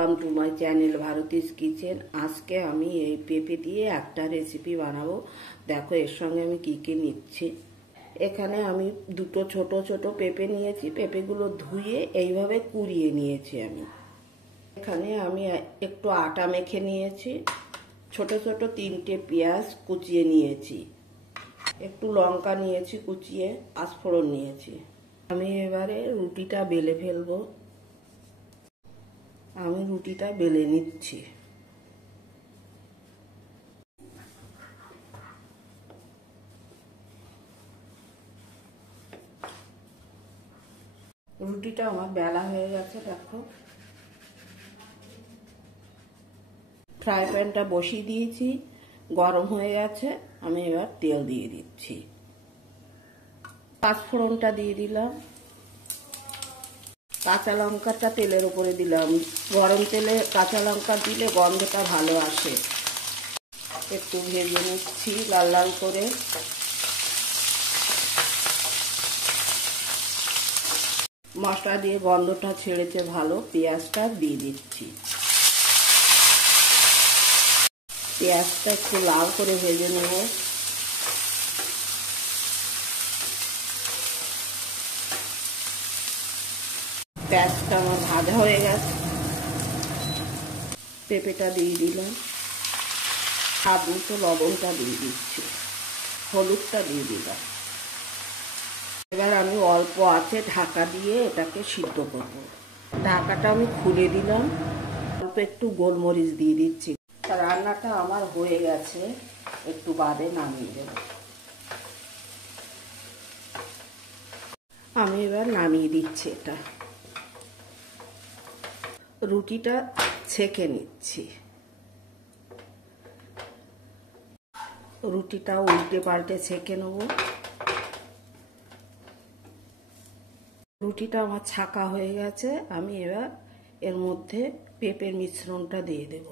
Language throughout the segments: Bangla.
Welcome to my channel Bharti's kitchen. আজকে আমি এই পেঁপে দিয়ে একটা রেসিপি বানাবো। দেখো এর সঙ্গে আমি কি কি নিচ্ছি। এখানে আমি দুটো ছোট ছোট পেঁপে নিয়েছি। পেঁপেগুলো ধুয়ে এইভাবে কুড়িয়ে নিয়েছি আমি। এখানে আমি একটু আটা মেখে নিয়েছি। ছোট ছোট তিনটে পেঁয়াজ কুচিয়ে নিয়েছি। একটু লঙ্কা নিয়েছি কুচিয়ে, পাঁচফোড়ন নিয়েছি। আমি এবারে রুটিটা বেলে ফেলবো। আমি রুটিটা বেলে নিচ্ছি। রুটিটা আমার বেলা হয়ে গেছে। দেখো ফ্রাই প্যানটা বসিয়ে দিয়েছি, গরম হয়ে গেছে। আমি এবার তেল দিয়ে দিচ্ছি। পাঁচফোড়নটা দিয়ে দিলাম, কাঁচা লঙ্কাটা তেলের উপরে দিলাম। গরম তেলে কাঁচা লঙ্কা দিলে গন্ধটা ভালো আসে। একটু ভেজে নিচ্ছি লাল লাল করে। মশলা দিয়ে গন্ধটা ছেড়েছে ভালো। পেঁয়াজটা দিয়ে দিচ্ছি। পেঁয়াজটা একটু লাল করে ভেজে নেব। পেঁয়াজটা আমার ভাজা হয়ে গেছে। পেঁপেটা দিয়ে দিলাম। স্বাদ মতো লবণটা দিয়ে দিচ্ছি, হলুদটা দিয়ে দিলাম। এবার আমি অল্প আঁচে ঢাকা দিয়ে এটাকে সিদ্ধ করব। ঢাকাটা আমি খুলে দিলাম। অল্প একটু গোলমরিচ দিয়ে দিচ্ছি। রান্নাটা আমার হয়ে গেছে, একটু বাদে নামিয়ে দেব। আমি এবার নামিয়ে দিচ্ছি এটা। রুটিটা ছেঁকে নিচ্ছি। রুটিটা উল্টে পাল্টে ছেঁকে নেব। রুটিটা আমার ছাকা হয়ে গেছে। আমি এবার এর মধ্যে পেঁপের মিশ্রণটা দিয়ে দেব।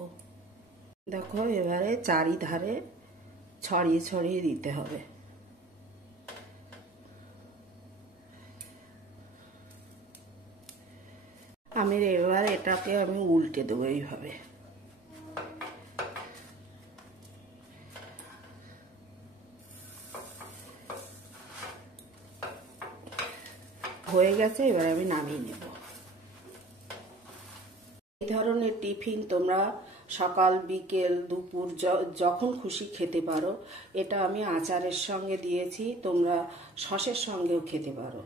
দেখো এবারে চারিধারে ছড়িয়ে ছড়িয়ে দিতে হবে। আমি এবার এটাকে আমি উল্টে দেবো এইভাবে। হয়ে গেছে, এবার আমি নামিয়ে নেব। এই ধরনের টিফিন তোমরা সকাল বিকেল দুপুর যখন খুশি খেতে পারো। এটা আমি আচারের সঙ্গে দিয়েছি, তোমরা সসের সঙ্গেও খেতে পারো।